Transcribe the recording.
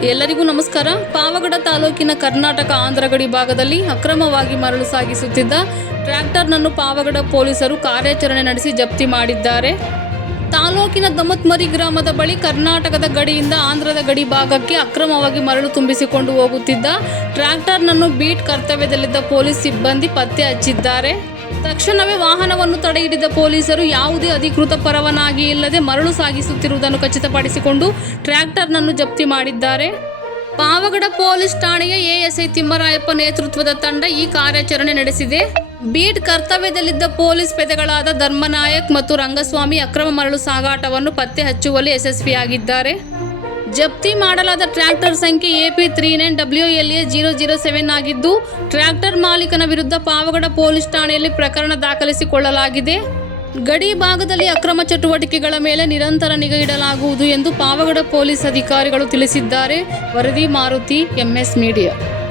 ಎಲ್ಲರಿಗೂ ನಮಸ್ಕಾರ. ಪಾವಗಡ ತಾಲೂಕಿನ ಕರ್ನಾಟಕ ಆಂಧ್ರ ಗಡಿ ಭಾಗದಲ್ಲಿ ಅಕ್ರಮವಾಗಿ ಮರಳು ಸಾಗಿಸುತ್ತಿದ್ದ ಟ್ರ್ಯಾಕ್ಟರ್ನನ್ನು ಪಾವಗಡ ಪೊಲೀಸರು ಕಾರ್ಯಾಚರಣೆ ನಡೆಸಿ ಜಪ್ತಿ ಮಾಡಿದ್ದಾರೆ. ತಾಲೂಕಿನ ದಮತ್ಮರಿ ಗ್ರಾಮದ ಬಳಿ ಕರ್ನಾಟಕದ ಗಡಿಯಿಂದ ಆಂಧ್ರದ ಗಡಿ ಭಾಗಕ್ಕೆ ಅಕ್ರಮವಾಗಿ ಮರಳು ತುಂಬಿಸಿಕೊಂಡು ಹೋಗುತ್ತಿದ್ದ ಟ್ರ್ಯಾಕ್ಟರ್ನನ್ನು ಬೀಟ್ ಕರ್ತವ್ಯದಲ್ಲಿದ್ದ ಪೊಲೀಸ್ ಸಿಬ್ಬಂದಿ ಪತ್ತೆ ಹಚ್ಚಿದ್ದಾರೆ. ತಕ್ಷಣವೇ ವಾಹನವನ್ನು ತಡೆ ಹಿಡಿದ ಪೊಲೀಸರು ಯಾವುದೇ ಅಧಿಕೃತ ಪರವಾನಗಿ ಇಲ್ಲದೆ ಮರಳು ಸಾಗಿಸುತ್ತಿರುವುದನ್ನು ಖಚಿತಪಡಿಸಿಕೊಂಡು ಟ್ರ್ಯಾಕ್ಟರ್ನನ್ನು ಜಪ್ತಿ ಮಾಡಿದ್ದಾರೆ. ಪಾವಗಡ ಪೊಲೀಸ್ ಠಾಣೆಯ ಎಎಸ್ಐ ತಿಮ್ಮರಾಯಪ್ಪ ನೇತೃತ್ವದ ತಂಡ ಈ ಕಾರ್ಯಾಚರಣೆ ನಡೆಸಿದೆ. ಬೀಟ್ ಕರ್ತವ್ಯದಲ್ಲಿದ್ದ ಪೊಲೀಸ್ ಪೇದೆಗಳಾದ ಧರ್ಮನಾಯಕ್ ಮತ್ತು ರಂಗಸ್ವಾಮಿ ಅಕ್ರಮ ಮರಳು ಸಾಗಾಟವನ್ನು ಪತ್ತೆ ಹಚ್ಚುವಲ್ಲಿ ಯಶಸ್ವಿಯಾಗಿದ್ದಾರೆ. ಜಪ್ತಿ ಮಾಡಲಾದ ಟ್ರ್ಯಾಕ್ಟರ್ ಸಂಖ್ಯೆ AP39WLA007 ಆಗಿದ್ದು, ಟ್ರ್ಯಾಕ್ಟರ್ ಮಾಲೀಕನ ವಿರುದ್ಧ ಪಾವಗಡ ಪೊಲೀಸ್ ಠಾಣೆಯಲ್ಲಿ ಪ್ರಕರಣ ದಾಖಲಿಸಿಕೊಳ್ಳಲಾಗಿದೆ. ಗಡಿ ಭಾಗದಲ್ಲಿ ಅಕ್ರಮ ಚಟುವಟಿಕೆಗಳ ಮೇಲೆ ನಿರಂತರ ನಿಗಾ ಇಡಲಾಗುವುದು ಎಂದು ಪಾವಗಡ ಪೊಲೀಸ್ ಅಧಿಕಾರಿಗಳು ತಿಳಿಸಿದ್ದಾರೆ. ವರದಿ ಮಾರುತಿ, MS ಮೀಡಿಯಾ.